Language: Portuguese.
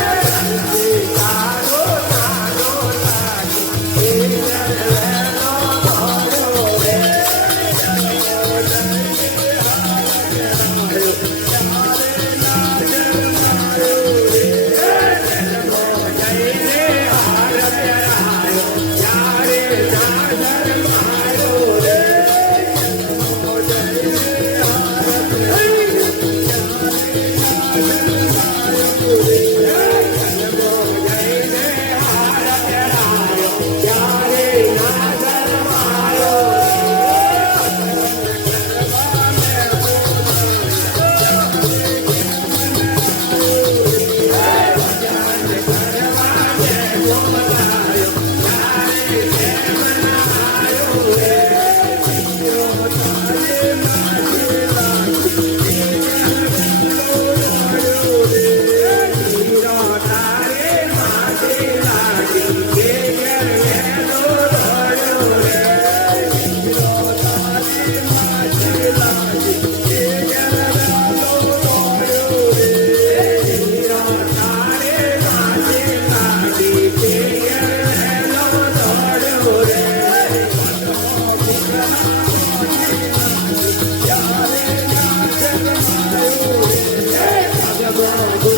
Yeah. Eita,